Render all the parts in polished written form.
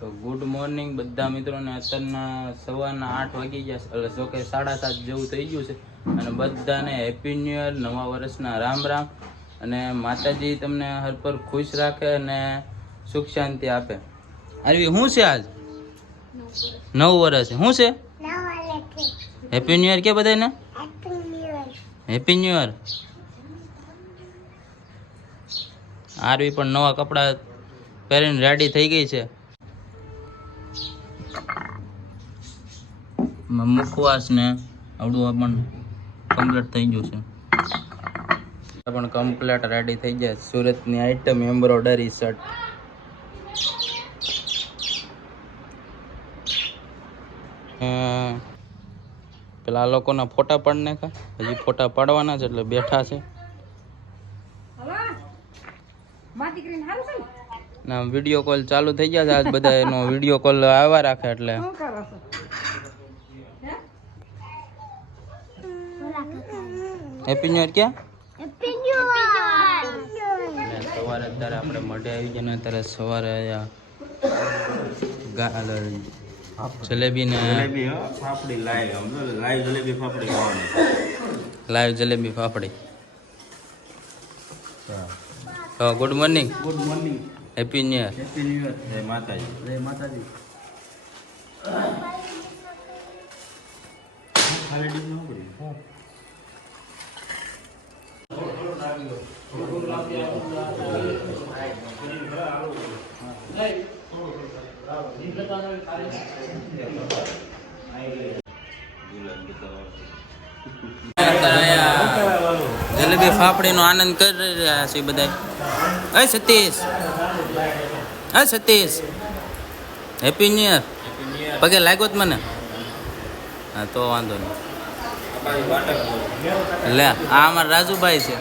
તો good morning બધા મિત્રોને. અત્યારના સવારના 8 વાગી ગયા છે, એટલે જો કે 7:30 જેવું થઈ ગયું છે. અને બધાને હેપી ન્યૂ યર, નવા વર્ષના રામ રામ. અને માતાજી તમને હર પર ખુશ રાખે અને સુખ શાંતિ આપે. અરે શું છે આજ? 9 વર્ષ શું છે? હેપી ન્યૂ યર કે બધાને હેપી ન્યૂ યર. આરવી પણ નવા કપડા પહેરીને રેડી થઈ ગઈ છે. મુખવાસ ને આવડું પણ કમ્પ્લીટ થઈ ગયું છે. પણ કમ્પ્લીટ રેડી થઈ જાય. સુરતની આઈટમ એમ્બ્રોડરી શર્ટ. પેલા લોકોના ફોટા પાડી નાખ્યા, હજી ફોટા પાડવાના છે એટલે બેઠા છે. ના વિડીયો કોલ ચાલુ થઈ ગયા છે. આજ બધા એનો વિડીયો કોલ આવવા રાખે એટલે હેપી ન્યુ યર ક્યાં? સવારે અત્યારે આપણે મઢે આવી ગયા ને અત્યારે સવારે જલેબી ને live jalebi fafdi. Good morning. Good morning. Happy new year. Happy new year. જય માતાજી. જય માતાજી. ખાલી ડીપ ન પડી. જલેબી ફાફડી નો આનંદ કરી રહ્યા છે બધા. Satish happy new year. પગે લાગ્યો જ મને? હા તો વાંધો નહીં. લે આ અમારા રાજુભાઈ છે.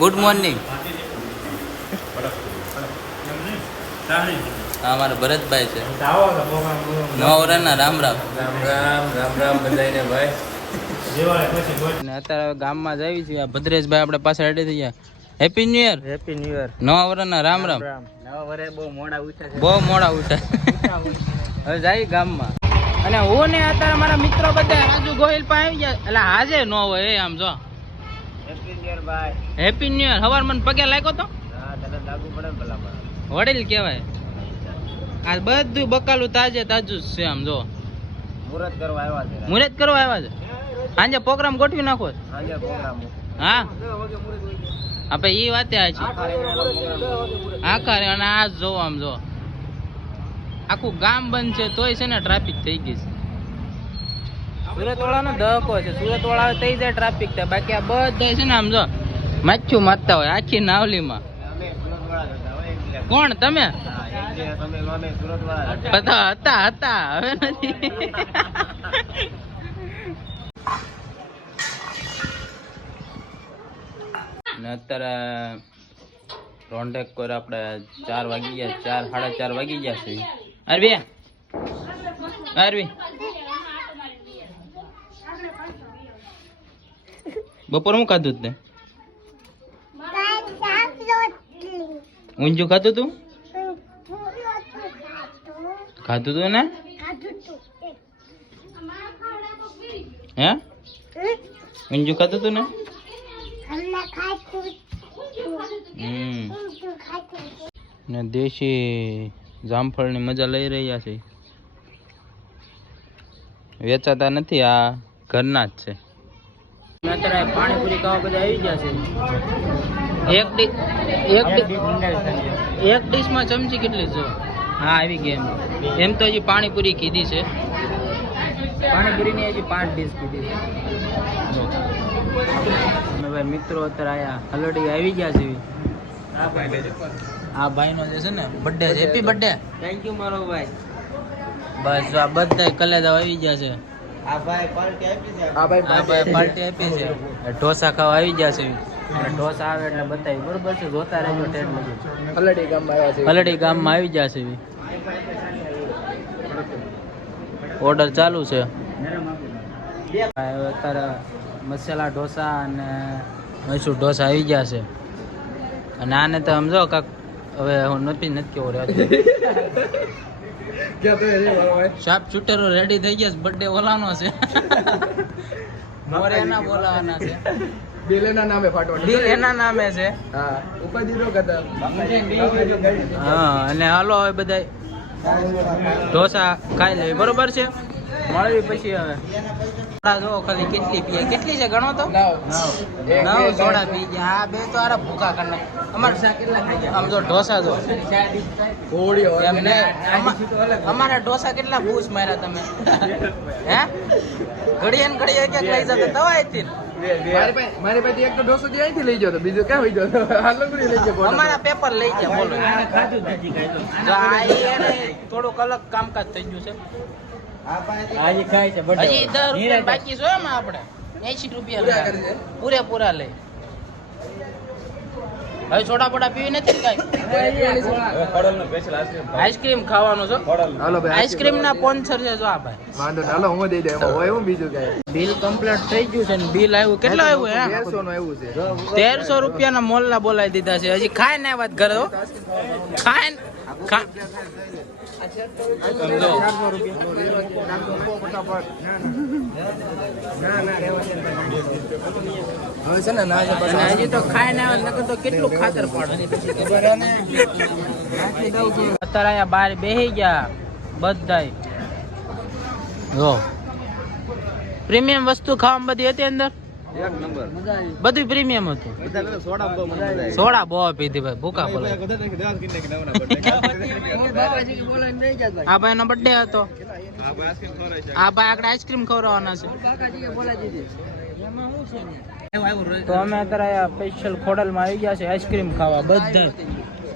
Good morning. આ અમારા ભરતભાઈ છે. નવા વર્ષના રામ રામ. રામ બધાને ભાઈ. અત્યારે ગામમાં જ આવી છે. ભદ્રેશભાઈ આપણે પાસે રેડી થઈ ગયા. Happy new year. Happy new year. નવા વર્ષના રામ રામ. નવા વર્ષે બહુ મોડા ઉઠ્યા. બહુ મોડા ઉઠ્યા. હવે જાય ગામમાં. અને હું ને અત્યારે મારા મિત્રો બધા રાજુ ગોહિલ પાસે આવી ગયા. એટલે હાજે ન હોય એ આમ જો. હેપી ન્યુ યર ભાઈ. Happy new year. હવાર મને પગે લાગ્યો તો. હા તને લાગુ પડે ને ભલા વડીલ કહેવાય. આ બધું બકાલું તાજે તાજું છે આમ જો. મુહૂર્ત કરવા આવ્યા છે. મુહૂર્ત કરવા આવ્યા છે. સાંજે પ્રોગ્રામ ગોઠવી નાખો. સાંજે પ્રોગ્રામ. હા આપણે એ વાતે આ છે. આખા રે. અને આ જો આમ જો આખું ગામ બંધ છે તોય છે ને ટ્રાફિક થઈ ગઈ છે. સુરત વાળાનો દહકો છે. સુરત વાળા થઈ જાય ટ્રાફિક થાય. બાકી આ બધા છે ને આમ જો માછું મારતા હોય આખી નાવલીમાં. કોણ તમે? હતા હવે નથી. ને અત્યારે રોંઢેક કોર આપણે 4 વાગી ગયા. 4 સાડા 4 વાગી ગયા છે. અરવી બપોર હું ખાધું તે? ઊંધિયું ખાધું તું? ખાધું તું ને? હે ઊંધિયું ખાધું તું ને? ને દેશી જામફળની મજા લઈ રહ્યા છે. વેચાતા નથી, આ ઘરના જ છે. અત્યારે પાણીપુરી ખાવા બધા આવી ગયા છે. એક ડીશમાં ચમચી કેટલી છે? હા આવી ગઈ. એમ તો હજી પાણીપુરી કીધી છે. પાણીપુરીની હજી 5 ડીશ કીધી છે. ભાઈ મિત્રો અત્યારે આયા હલડી આવી ગયા છે. આ ભાઈ નો જે છે ને બર્થડે છે. Happy birthday. થેન્ક યુ મારો ભાઈ. બસ આ બધા કલેજા આવી ગયા છે. આ ભાઈ પાર્ટી આપી છે. આ ભાઈ પાર્ટી આપી છે. ઢોસા ખાવા આવી ગયા છે. અને ઢોસા આવે એટલે બતાવી બરોબર છે. જોતા રહેજો ટેટ લગી. હલડી ગામમાં આવ્યા છે. હલડી ગામમાં આવી ગયા છે. ઓર્ડર ચાલુ છે. અત્યારે મસાલા ઢોસા અને મૈસૂર ઢોસા આવી ગયા છે. અને આને તો સમજો કાંક હવે હું નથી કેવો રહ્યો સાપ શૂટરો રેડી થઈ ગયા બર્થડે ઓલાનો છે મોરે એના બોલાવાના છે બિલ એના નામે ફાટવાનું બિલ એના નામે છે હા ઉપાધિ નો કદા હા અને હાલો હવે બધા ઢોસા ખાઈ લેવી બરોબર છે મળવી પછી હવે સોડા જો ખાલી કેટલી પીએ કેટલી છે ગણો તો 9 સોડા પી ગયા આ બે તો આરા ભૂખા કરને અમારે આમ જો ઢોસા જો એમને અમારા ઢોસા કેટલા પૂછ માર્યા તમે હે ઘડીએ ને ઘડીએ ક્યાંક લઈ જતા દવા હતી મારી પાસે એક તો ઢોસો થી અહીંથી લઈ ગયો તો બીજું ક્યાં લઈ ગયો હાલંગડી લઈ ગયો અમારા પેપર લઈ ગયા બોલો જો આ એને થોડુંક અલગ કામકાજ થઈ ગયું છે આજે ખાય છે હજી 10 રૂપિયા બાકી છે એમાં આપણે 80 રૂપિયા પૂરેપૂરા લે હવે છોટા પોટા પીવી નથી કઈ આઈસ્ક્રીમ ખાવાનું છે હાલો ભાઈ આઈસ્ક્રીમ ના સ્પોન્સર છે જો આ ભાઈ વાંધો નહીં હાલો હું દઈ દે એમાં હોય હું બીજું કઈ બિલ કમ્પ્લીટ થઈ ગયું છે ને બિલ આવ્યું કેટલું આવ્યું હે 1300 નું આવ્યું છે 1300 રૂપિયાના મોલના બોલાવી દીધા છે હજી ખાય ને વાત કરે હો ખાય હવે છે ને ના છે અને હજી તો ખાય ને આવે નકર તો કેટલું ખાતર પાડે અત્યારે અહીંયા બહાર બેહી ગયા બધાય જો પ્રીમિયમ વસ્તુ ખાવામાં બધી હતી અંદર એક નંબર બધું પ્રીમિયમ હતું બધા સોડા બહુ મજા આવે સોડા બહુ પીધી ભાઈ ભૂખા બોલે આ ભાઈ નો બર્થડે હતો આ ભાઈ આપણે આઈસ્ક્રીમ ખવડાવવાના છે તો અમે અત્યારે સ્પેશિયલ ખોડલમાં આવી ગયા છે આઈસ્ક્રીમ ખાવા બધા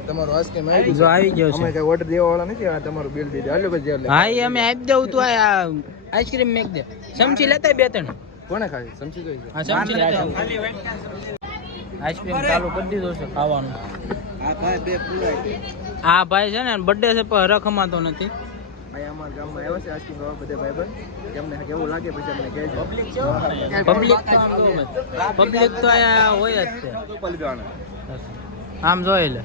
તમારું આઈસ્ક્રીમ આવી જો આવી ગયો અમે છે કઈ ઓર્ડર દેવા વાળા નથી આ તમારું બિલ દીધું હાલો પછી એટલે હા એ અમે આપી દઉં તું આ આઈસ્ક્રીમ મેક દે ચમચી લેતા બે ત્રણ કોને ખાય સમજી ગઈ હા ચમચી લેતા આઈસ્ક્રીમ ચાલુ કરી દીધો છે ખાવાનું આ ભાઈ બે પૂરા આ ભાઈ છે ને બર્થડે છે પણ હરખ અમાતો નથી ભાઈ અમારા ગામમાં આવ્યા છે આઈસ્ક્રીમ ખાવા બધા ભાઈબંધ કેમને કેવું લાગે પછી અમને કહેજો પબ્લિક તો આયા હોય જ છે આમ જોઈ લે